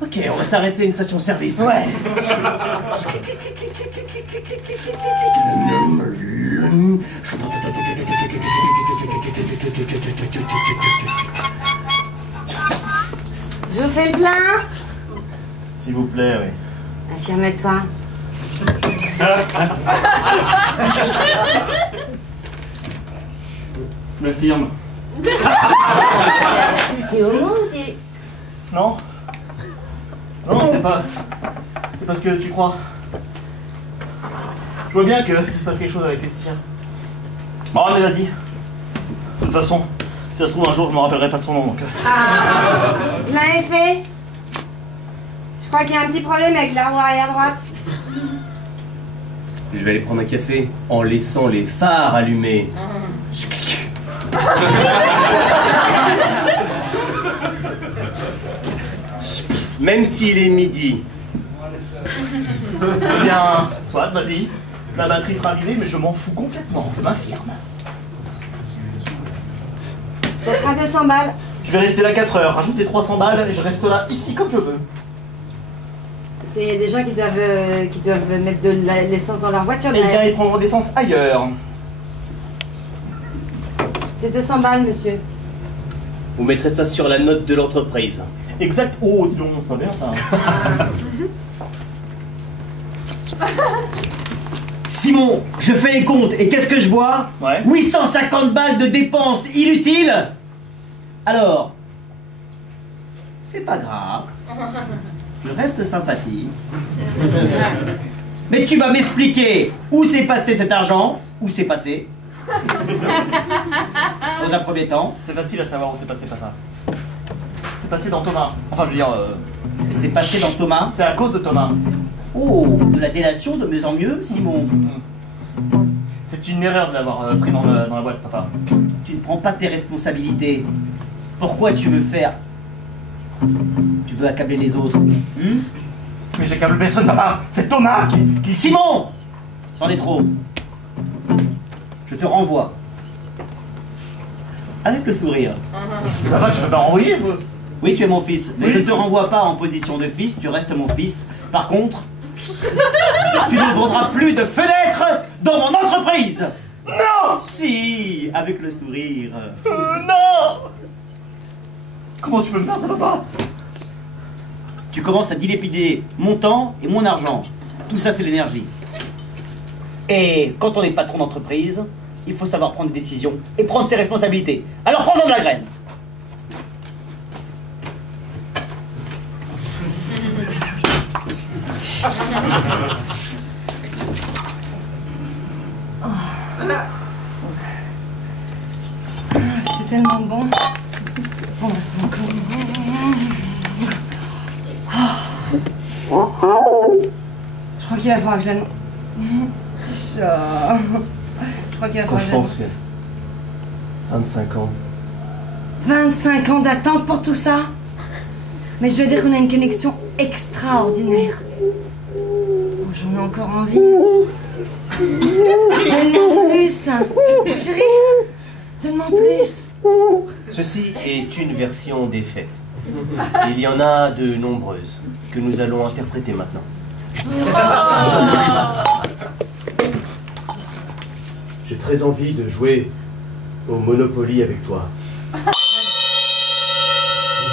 Ok, on va s'arrêter à une station-service. Ouais. Je vous fais le plein. S'il vous plaît, oui. Affirme-toi. Je m'affirme. T'es homo ou t'es... Non. Non, c'est pas ce que tu crois. Je vois bien qu'il se passe quelque chose avec Laetitia. Bon, mais vas-y. De toute façon, si ça se trouve un jour, je me rappellerai pas de son nom, donc... Vous l'avez fait? Je crois qu'il y a un petit problème avec la roue arrière droite. Je vais aller prendre un café en laissant les phares allumés. Même s'il est midi. Eh bien, soit, vas-y. La batterie sera vidée, mais je m'en fous complètement, je m'affirme. Ça fera 200 balles. Je vais rester là 4 heures, rajoutez 300 balles et je reste là, ici, comme je veux. Il y a des gens qui doivent mettre de l'essence dans leur voiture. Eh bien, ils prendront l'essence ailleurs. C'est 200 balles, monsieur. Vous mettrez ça sur la note de l'entreprise. Exact. Oh, dis donc, ça va bien ça. Simon, je fais les comptes et qu'est-ce que je vois? Ouais. 850 balles de dépenses inutiles. Alors, c'est pas grave. Je reste sympathique. Mais tu vas m'expliquer où s'est passé cet argent, où c'est passé. Dans un premier temps. C'est facile à savoir où c'est passé, papa. C'est passé dans Thomas. Enfin, je veux dire, C'est passé dans Thomas. c'est à cause de Thomas. Oh, de la délation de mieux en mieux, Simon. C'est une erreur de l'avoir pris dans la boîte, papa. Tu ne prends pas tes responsabilités. Pourquoi tu veux faire... Tu veux accabler les autres, Mais j'ai câble personne, papa. C'est Thomas qui... Simon! C'en est trop. Je te renvoie. Avec le sourire. Papa, tu peux pas renvoyer, moi. Oui, tu es mon fils, mais je ne te renvoie pas en position de fils, tu restes mon fils. Par contre, tu ne vendras plus de fenêtres dans mon entreprise. Non! Si, avec le sourire. Non! Comment tu peux me faire ça, papa? Tu commences à dilapider mon temps et mon argent. Tout ça, c'est l'énergie. Et quand on est patron d'entreprise, il faut savoir prendre des décisions et prendre ses responsabilités. Alors prends-en de la graine. C'est tellement bon. On va se prendre encore. Je crois qu'il va falloir que je l'annonce. Je crois qu'il va falloir que je l'annonce. 25 ans. 25 ans d'attente pour tout ça? Mais je dois dire qu'on a une connexion extraordinaire. Oh, j'en ai encore envie. Donne-moi plus. Chérie, donne-moi plus. Ceci est une version des fêtes. Il y en a de nombreuses que nous allons interpréter maintenant. J'ai très envie de jouer au Monopoly avec toi.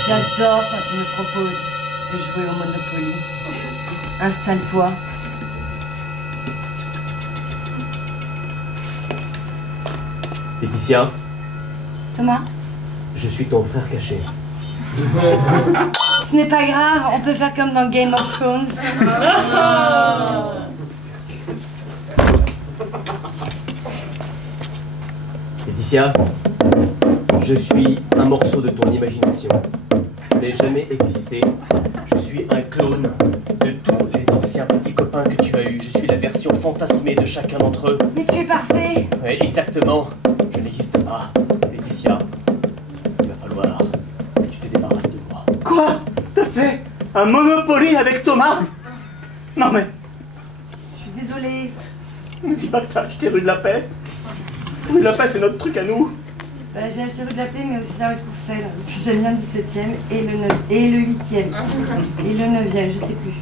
J'adore quand tu me proposes de jouer au Monopoly. Installe-toi. Laetitia, Thomas, je suis ton frère caché. ce n'est pas grave, on peut faire comme dans Game of Thrones. Laetitia, je suis un morceau de ton imagination. Je n'ai jamais existé. Je suis un clone de tous les anciens petits copains que tu as eus. Je suis la version fantasmée de chacun d'entre eux. Mais tu es parfait. Oui, exactement. Je n'existe pas. Laetitia, il va falloir que tu te débarrasses de moi. Quoi? T'as fait un Monopoly avec Thomas? Non mais, Je suis désolée. ne dis pas que t'as acheté rue de la Paix. Rue de la Paix, c'est notre truc à nous. Bah, j'ai acheté rue de la Paix, mais aussi la rue de Courcelles. Parce que j'aime bien le 17e et le 9 et le 8e. Et le 9e, je sais plus.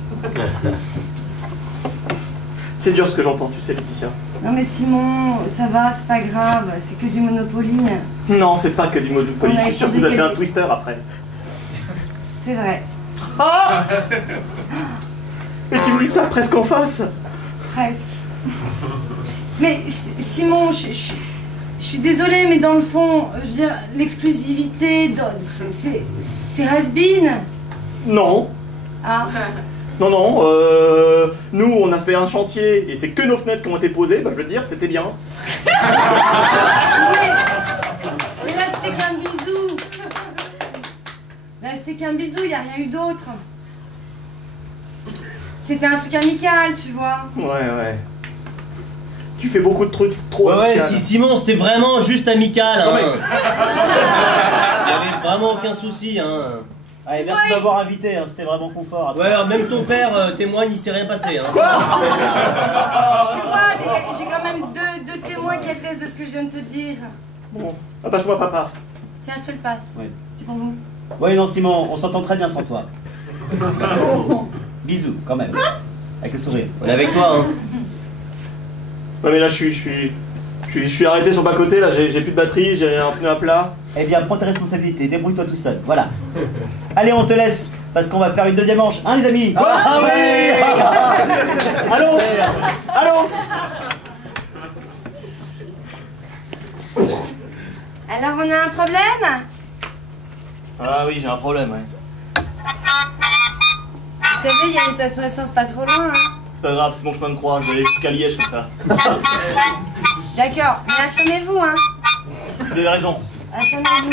C'est dur ce que j'entends, tu sais, Laetitia. Non mais Simon, ça va, c'est pas grave, c'est que du Monopoly. Non, c'est pas que du Monopoly. On a Je suis sûr que échangé vous avez fait un quelques- twister après. C'est vrai, Ah! Et tu me dis ça presque en face. presque. Mais Simon, je suis désolée, mais dans le fond, je veux dire, l'exclusivité, c'est has-been. Non. Ah, Non, non, nous on a fait un chantier et c'est que nos fenêtres qui ont été posées, bah je veux te dire, c'était bien. mais là c'était qu'un bisou. Là c'était qu'un bisou, il n'y a rien eu d'autre. C'était un truc amical, tu vois. Ouais. Tu fais beaucoup de trucs trop Ouais, amicales. si Simon, c'était vraiment juste amical. Non, Hein. mais- Il y avait vraiment aucun souci. Hein. Allez, merci de m'avoir invité, hein, c'était vraiment confort. Ouais, même ton père témoigne, il s'est rien passé. Hein. Tu vois, j'ai quand même deux témoins qui attestent de ce que je viens de te dire. Bon, ah, passe-moi papa. Tiens, je te le passe. Ouais. C'est pour vous. Oui, non, Simon, on s'entend très bien sans toi. Bisous, quand même. Avec le sourire. On est avec toi. Hein. Ouais mais là je suis arrêté sur bas-côté, là j'ai plus de batterie, j'ai un pneu à plat. Eh bien, prends tes responsabilités, débrouille-toi tout seul. Voilà. Allez, on te laisse, parce qu'on va faire une deuxième manche. Hein, les amis? Ah oui. Allô? Allô? Alors, on a un problème? Ah oui, j'ai un problème, ouais. Vous savez, il y a une station essence pas trop loin, hein. C'est pas grave, c'est mon chemin de croix, je vais aller jusqu'à Liège comme ça. D'accord, mais affirmez-vous, hein. Vous avez raison. Affirmez-vous.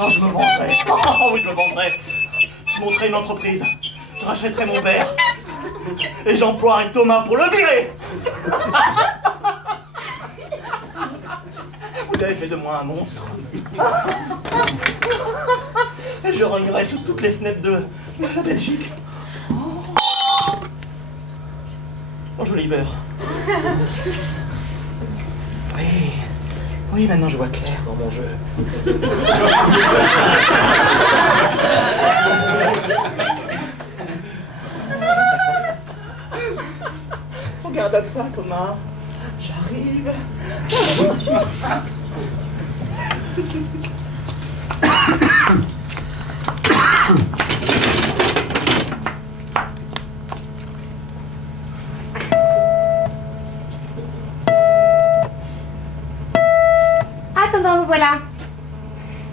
Oh, je me vengerai. Oh oui, je me vengerai. Je monterai une entreprise. Je rachèterai mon père. Et j'emploierai Thomas pour le virer. Vous avez fait de moi un monstre. Et je regnerai sous toutes les fenêtres de la Belgique. Bonjour l'hiver. Oui. Oui, maintenant je vois clair dans mon jeu. Regarde à toi, Thomas. J'arrive. Ah, Thomas, vous voilà.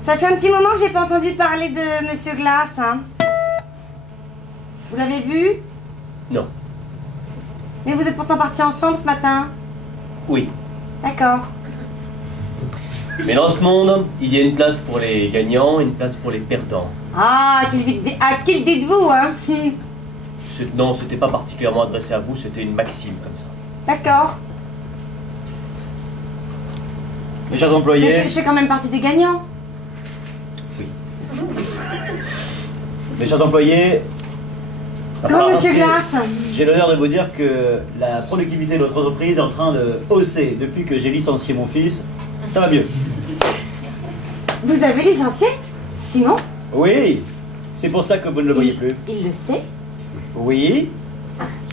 Ça fait un petit moment que j'ai pas entendu parler de Monsieur Glass, hein. Vous l'avez vu? Non. Mais vous êtes pourtant partis ensemble ce matin. Oui. D'accord. Mais dans ce monde, il y a une place pour les gagnants et une place pour les perdants. Ah, à qui le dites-vous, hein? Non, c'était pas particulièrement adressé à vous, c'était une maxime comme ça. D'accord. Mes chers employés. Mais je fais quand même partie des gagnants. Mes chers employés. Grand Monsieur Glass. J'ai l'honneur de vous dire que la productivité de notre entreprise est en train de hausser depuis que j'ai licencié mon fils. Ça va mieux. Vous avez licencié Simon? Oui, c'est pour ça que vous ne le voyez plus. Il le sait? Oui.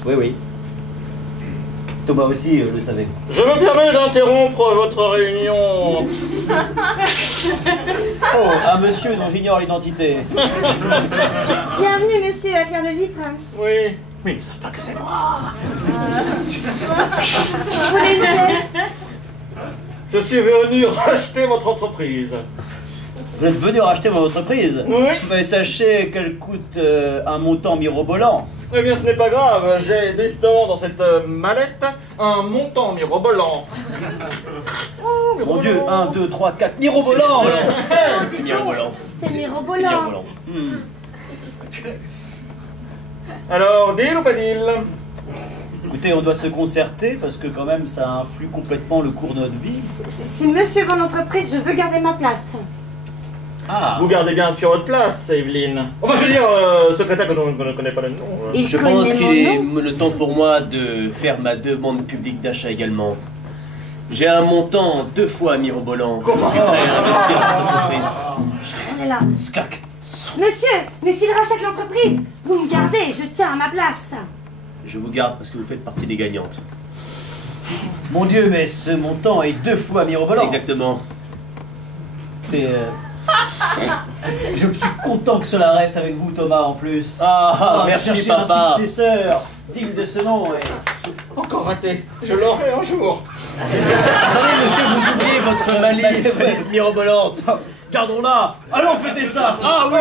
Oui, oui. Thomas aussi le savait. Je me permets d'interrompre votre réunion. Oh, un monsieur dont j'ignore l'identité. Bienvenue, monsieur, à Claire de Vitre. Oui. Mais ils ne savent pas que c'est moi. Vous voulez une chaise? Je suis venu racheter votre entreprise. Vous êtes venu racheter mon entreprise? Oui. Mais sachez qu'elle coûte un montant mirobolant. Eh bien, ce n'est pas grave. J'ai décidément dans cette mallette un montant mirobolant. Oh, Mon Dieu, 1, 2, 3, 4, mirobolant! C'est mirobolant. C'est C'est mirobolant. mirobolant. Alors, deal ou pas deal? Écoutez, on doit se concerter parce que quand même ça influe complètement le cours de notre vie. Si monsieur veut l'entreprise, je veux garder ma place. Ah, Vous gardez bien sur votre place, Evelyne. Enfin, je veux dire, secrétaire que je ne connais pas le nom. Il Je connaît pense mon qu'il est nom. le temps pour moi de faire ma demande publique d'achat également. J'ai un montant 2 fois mirobolant. Je suis prêt à investir dans cette entreprise. Elle est là. Sclac. Monsieur, mais s'il rachète l'entreprise, vous me gardez, je tiens à ma place. Je vous garde parce que vous faites partie des gagnantes. mon Dieu, mais ce montant est 2 fois mirobolant. Exactement. Mais je suis content que cela reste avec vous, Thomas, en plus. Ah, merci chercher papa. un successeur digne de ce nom. Et... Encore raté. Je l'aurai un jour. Vous savez, monsieur, vous oubliez votre malice mirobolante. Gardons-la. Allons fêter ça. Ah oui.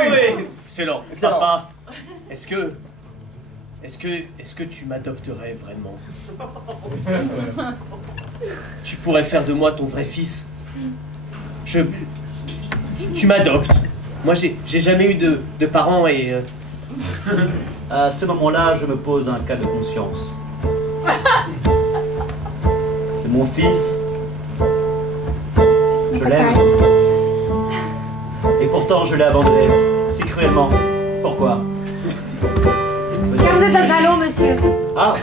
Excellent. Excellent. Papa, est-ce que tu m'adopterais vraiment? Tu pourrais faire de moi ton vrai fils? Tu m'adoptes. Moi, j'ai jamais eu de parents et... À ce moment-là, je me pose un cas de conscience. C'est mon fils. Je l'aime. Et pourtant, je l'ai abandonné. Si cruellement. Pourquoi? Car vous êtes un salaud, monsieur. Ah,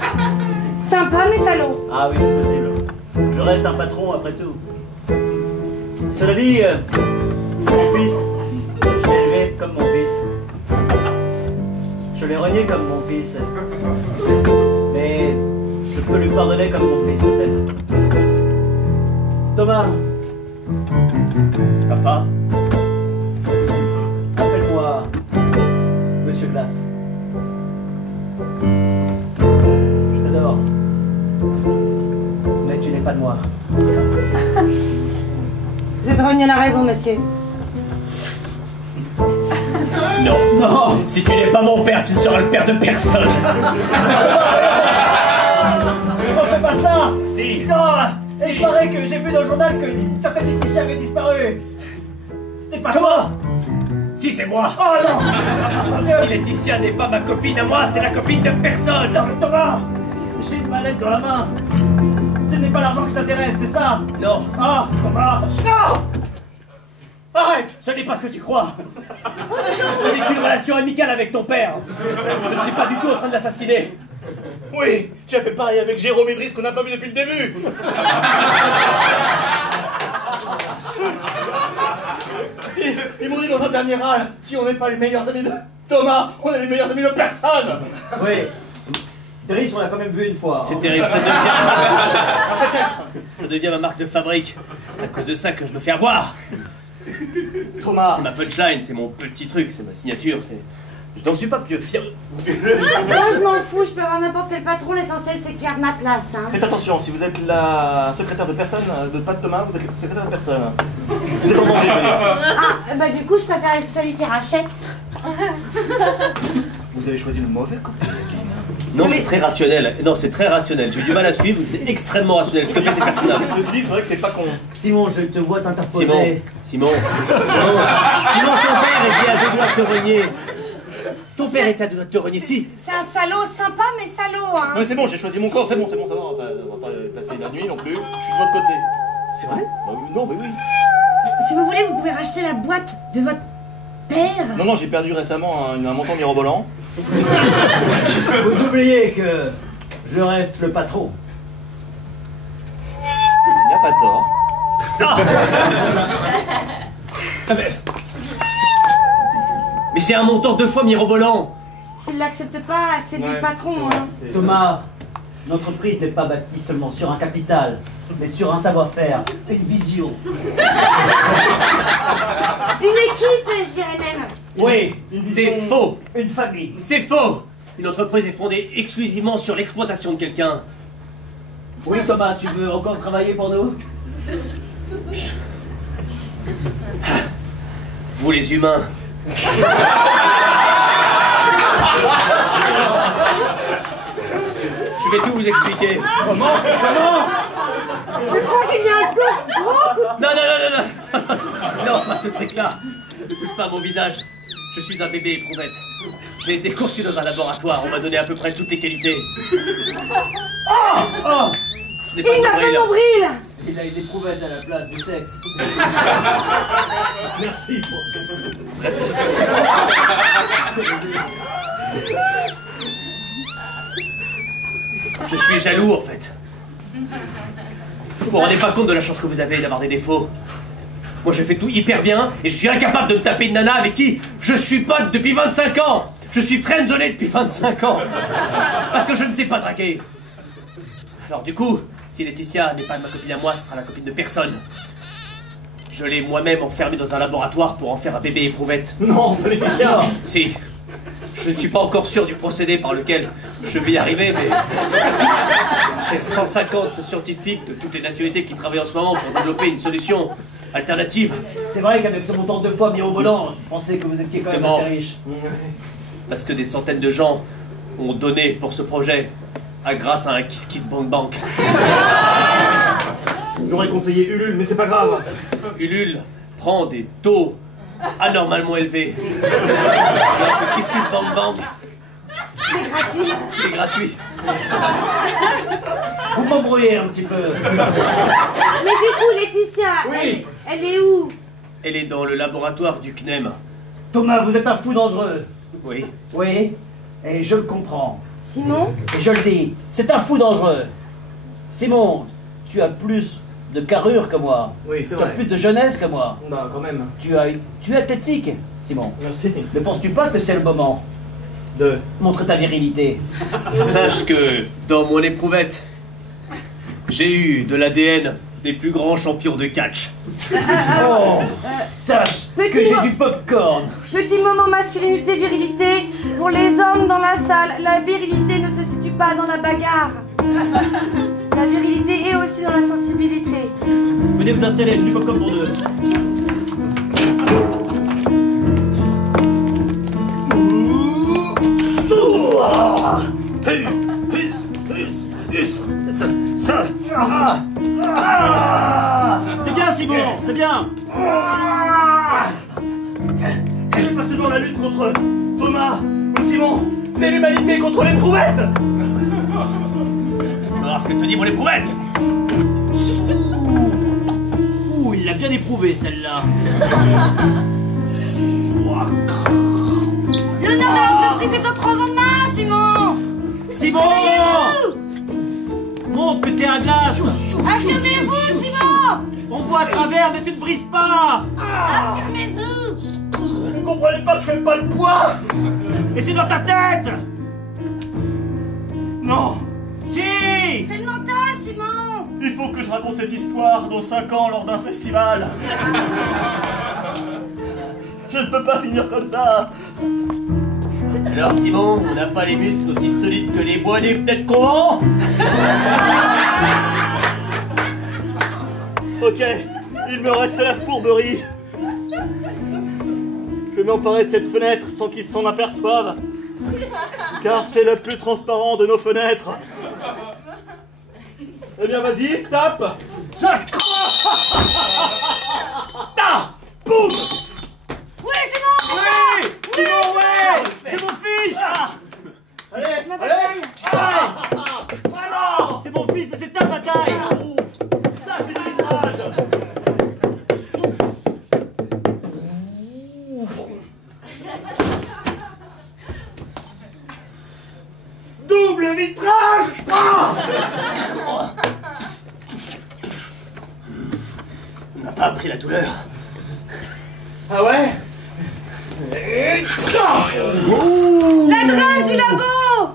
Sympa, mais salaud. ah oui, c'est possible. Je reste un patron après tout. Cela dit, c'est mon fils. Je l'ai élevé comme mon fils. Je l'ai renié comme mon fils. Mais je peux lui pardonner comme mon fils, peut-être. Thomas. Papa, Appelle-moi Monsieur Glass. Je t'adore. Mais tu n'es pas de moi. Vous êtes revenu à la raison, monsieur. non. Non. Si tu n'es pas mon père, tu ne seras le père de personne. Ne fais pas ça. Si. Non. Et il paraît que j'ai vu dans le journal qu'une certaine Laetitia avait disparu. C'était pas toi? Si, c'est moi. Oh non. Si Laetitia n'est pas ma copine à moi, c'est la copine de personne. Non mais Thomas, j'ai une mallette dans la main. Ce n'est pas l'argent qui t'intéresse, c'est ça? Non. Ah, Thomas. Non! Arrête! Ce n'est pas ce que tu crois. Je n'ai qu'une relation amicale avec ton père. Je ne suis pas du tout en train de l'assassiner. Oui, tu as fait pareil avec Jérôme Idriss qu'on n'a pas vu depuis le début. Ils m'ont dit dans un dernier râle, si on n'est pas les meilleurs amis de Thomas, on est les meilleurs amis de personne. Oui. Driss, on l'a quand même vu une fois. C'est terrible, ça devient ma marque de fabrique. C'est à cause de ça que je me fais avoir. Thomas. C'est ma punchline, c'est mon petit truc, c'est ma signature, c'est... Je n'en suis pas plus fier. Moi je m'en fous, je peux avoir n'importe quel patron, l'essentiel c'est qu'il garde ma place. Hein. Faites attention, si vous êtes la secrétaire de personne, pas de Thomas, vous êtes la secrétaire de personne. Vous êtes en danger, je veux dire. Ah, bah du coup je préfère que ce soit lui qui rachète. Vous avez choisi le mauvais côté. Non, c'est très rationnel. Non, c'est très rationnel. J'ai eu du mal à suivre, c'est extrêmement rationnel. Ce que fait ces personnages. Ceci dit, c'est vrai que c'est pas con. Simon, je te vois t'interposer. Simon, ton père était à deux doigts de te renier. Ton père était à deux doigts de te renier, si. C'est un salaud sympa mais salaud, hein. Non mais c'est bon, j'ai choisi mon corps, c'est bon, ça va, on va pas passer la nuit non plus. Je suis de votre côté. C'est vrai? Bah, non, mais oui. Si vous voulez, vous pouvez racheter la boîte de votre père. Non, j'ai perdu récemment un montant mirobolant. Vous oubliez que je reste le patron. Il a pas tort. Mais j'ai un montant 2 fois mirobolant. S'il l'accepte pas, c'est lui le patron, hein. Thomas, notre entreprise n'est pas bâtie seulement sur un capital, mais sur un savoir-faire, une vision. Une équipe, je dirais même. Oui, c'est faux. Une famille. C'est faux. Une entreprise est fondée exclusivement sur l'exploitation de quelqu'un. Oui, Thomas, tu veux encore travailler pour nous? Vous les humains. Je vais tout vous expliquer. Comment? Je crois qu'il y a un gros coup. Non. Non, pas ce truc-là. Ne touche pas à mon visage. Je suis un bébé éprouvette. J'ai été conçu dans un laboratoire. On m'a donné à peu près toutes les qualités. Oh! Je n'ai pas de Il n'a pas nombril. de nombril. Il a une éprouvette à la place du sexe. Merci pour Je suis jaloux en fait. Vous vous rendez pas compte de la chance que vous avez d'avoir des défauts. Moi je fais tout hyper bien et je suis incapable de me taper une nana avec qui je suis pote depuis 25 ans. Je suis friendzoné depuis 25 ans. Parce que je ne sais pas draguer. Alors du coup, si Laetitia n'est pas ma copine à moi, ce sera la copine de personne. Je l'ai moi-même enfermée dans un laboratoire pour en faire un bébé éprouvette. Non, Laetitia. Si. Je ne suis pas encore sûr du procédé par lequel je vais y arriver, mais j'ai 150 scientifiques de toutes les nationalités qui travaillent en ce moment pour développer une solution alternative. C'est vrai qu'avec ce montant 2 fois mirobolant, je pensais que vous étiez quand même Exactement. assez riche. Parce que des centaines de gens ont donné pour ce projet grâce à un Kiss Kiss Bank Bank. J'aurais conseillé Ulule, mais c'est pas grave. Ulule prend des taux anormalement élevés. Alors que Kiss Kiss Bank Bank, c'est gratuit. Vous m'embrouillez un petit peu. Mais du coup, Laetitia, Oui. elle est où? Elle est dans le laboratoire du CNEM. Thomas, vous êtes un fou dangereux. Oui. Oui, et je le comprends. Simon? Et je le dis, c'est un fou dangereux. Simon, tu as plus de carrure que moi. Oui, c'est Tu as plus de jeunesse que moi. Bah, quand même. Tu es athlétique, Simon. Merci. Ne penses-tu pas que c'est le moment De. montrer ta virilité? Sache que dans mon éprouvette, j'ai eu de l'ADN des plus grands champions de catch. Oh, sache Petit que j'ai mot. du popcorn. Petit moment masculinité, virilité. Pour les hommes dans la salle, la virilité ne se situe pas dans la bagarre. La virilité est aussi dans la sensibilité. Venez vous installer, j'ai du popcorn pour deux. C'est bien, Simon, c'est bien. C'est pas seulement la lutte contre Thomas ou Simon, c'est l'humanité contre l'éprouette. Tu vas voir ce qu'elle te dit pour l'éprouette. Ouh, il l'a bien éprouvé, celle-là. L'honneur de l'entreprise est entre vos mains, Simon. Simon! Montre que t'es à glace. Affirmez-vous, Simon. On voit à travers, mais tu ne brises pas. Affirmez-vous. Vous comprenez pas que je fais pas le poids? Et c'est dans ta tête. Non. Si. C'est le mental, Simon. Il faut que je raconte cette histoire dans 5 ans lors d'un festival. Je ne peux pas finir comme ça. Alors Simon, on n'a pas les muscles aussi solides que les bois des fenêtres qu'on vend? Ok, il me reste la fourberie. Je vais m'emparer de cette fenêtre sans qu'ils s'en aperçoivent. Car c'est le plus transparent de nos fenêtres. Eh bien vas-y, tape. Ta. Boum. Oui, Simon. Oui. Simon, ouais. C'est mon fils. Allez, Ma allez. bataille. Vraiment. C'est mon fils, mais c'est ta bataille. Ça c'est du vitrage. Double vitrage. On n'a pas appris la douleur. Ah ouais. L'adresse du labo.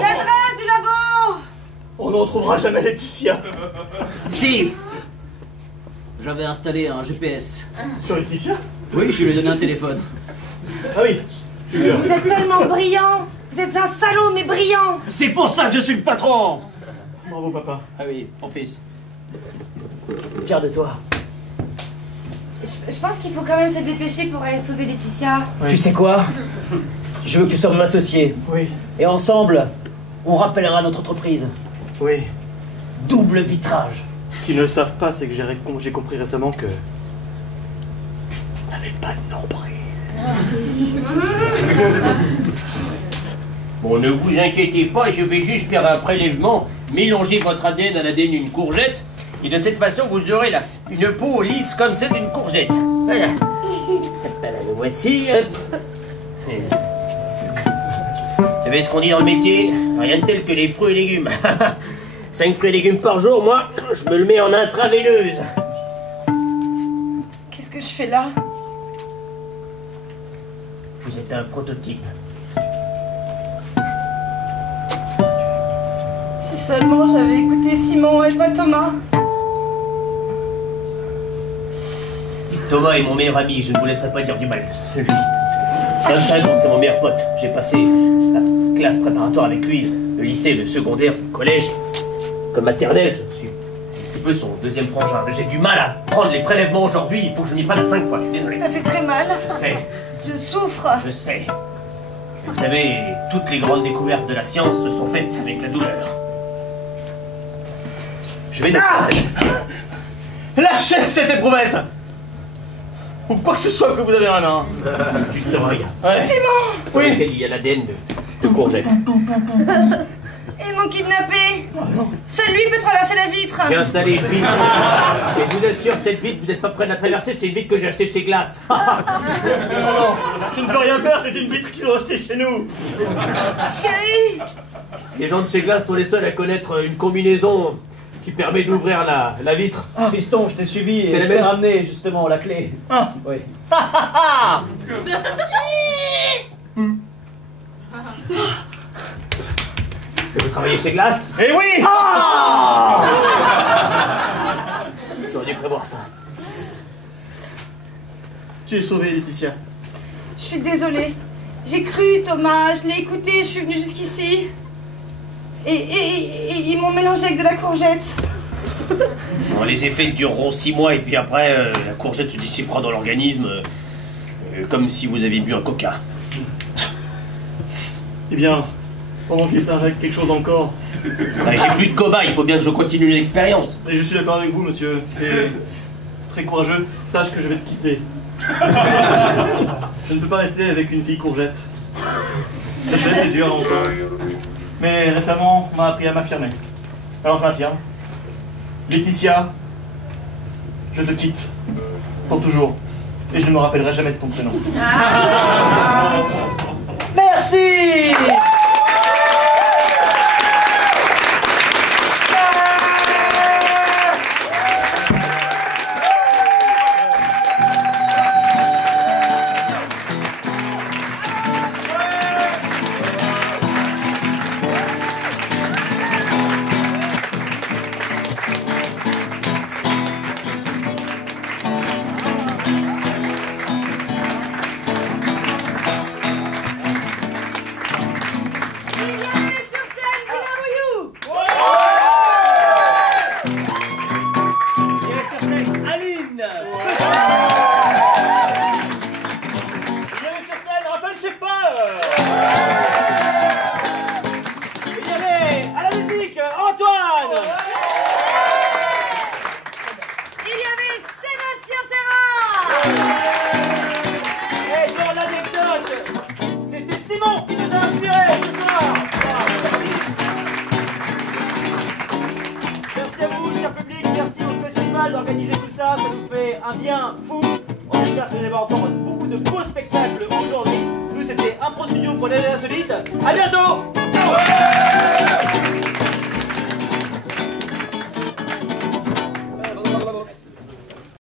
L'adresse du labo. On n'en trouvera jamais Laetitia. Si. J'avais installé un GPS. Sur Laetitia? Oui, je lui ai donné un téléphone. Ah oui. Mais vous êtes tellement brillant. Vous êtes un salaud, mais brillant. C'est pour ça que je suis le patron. Bravo papa. Ah oui, mon fils. Fier de toi. Je pense qu'il faut quand même se dépêcher pour aller sauver Laetitia. Oui. Tu sais quoi? Je veux que tu sois mon associé. Oui. Et ensemble, on rappellera notre entreprise. Oui. Double vitrage. Ce qu'ils ne savent pas, c'est que j'ai compris récemment que je n'avais pas de nombril. Bon, ne vous inquiétez pas, je vais juste faire un prélèvement, mélanger votre ADN à l'ADN d'une courgette, et de cette façon, vous aurez une peau lisse comme celle d'une courgette. Voilà. Voilà, le voici. Vous savez ce qu'on dit dans le métier? Rien de tel que les fruits et légumes. 5 fruits et légumes par jour, moi, je me le mets en intraveineuse. Qu'est-ce que je fais là? Vous êtes un prototype. Si seulement j'avais écouté Simon et pas Thomas. Thomas est mon meilleur ami, je ne vous laisserai pas dire du mal de lui. 25 ans, c'est mon meilleur pote. J'ai passé la classe préparatoire avec lui, le lycée, le secondaire, le collège, comme maternelle. Je suis un petit peu son deuxième frangin. J'ai du mal à prendre les prélèvements aujourd'hui, il faut que je m'y prenne à 5 fois, je suis désolé. Ça fait très mal. Je sais, Je souffre. je sais. Mais vous savez, toutes les grandes découvertes de la science se sont faites avec la douleur. Je vais donc... Lâchez cette éprouvette. Ou quoi que ce soit que vous avez un an. Justement, il y a... Ouais. Simon. Oui. Il y a l'ADN de courgette. Ils m'ont kidnappé. Seul lui peut traverser la vitre. J'ai installé une vitre. Et je vous assure, cette vitre, vous n'êtes pas prêt de la traverser, c'est une vitre que j'ai achetée chez Glace. Non, je ne peux rien faire, c'est une vitre qu'ils ont achetée chez nous. Chérie. Les gens de chez Glace sont les seuls à connaître une combinaison qui permet d'ouvrir la vitre. Piston, je t'ai suivi C'est et la je t'ai même. ramené justement la clé. Ah. Oui. Et vous travaillez chez Glace? Eh oui. J'aurais dû prévoir ça. Tu es sauvée, Laetitia. Je suis désolée. J'ai cru Thomas, je l'ai écouté, je suis venue jusqu'ici. Et ils m'ont mélangé avec de la courgette. Bon, les effets dureront 6 mois et puis après, la courgette se dissipera dans l'organisme comme si vous aviez bu un coca. Eh bien, Pendant qu'il s'arrête quelque chose encore. Bah, j'ai plus de cobayes, il faut bien que je continue l'expérience. Et je suis d'accord avec vous, monsieur. C'est très courageux. Sache que je vais te quitter. Je ne peux pas rester avec une fille courgette. C'est dur à entendre. Mais récemment, on m'a appris à m'affirmer. Alors je m'affirme. Laetitia, je te quitte. Pour toujours. Et je ne me rappellerai jamais de ton prénom. Merci. D'organiser tout ça, ça nous fait un bien fou. On espère que vous allez entendre beaucoup de beaux spectacles aujourd'hui. Nous, c'était Impro Studio pour les insolite. À bientôt.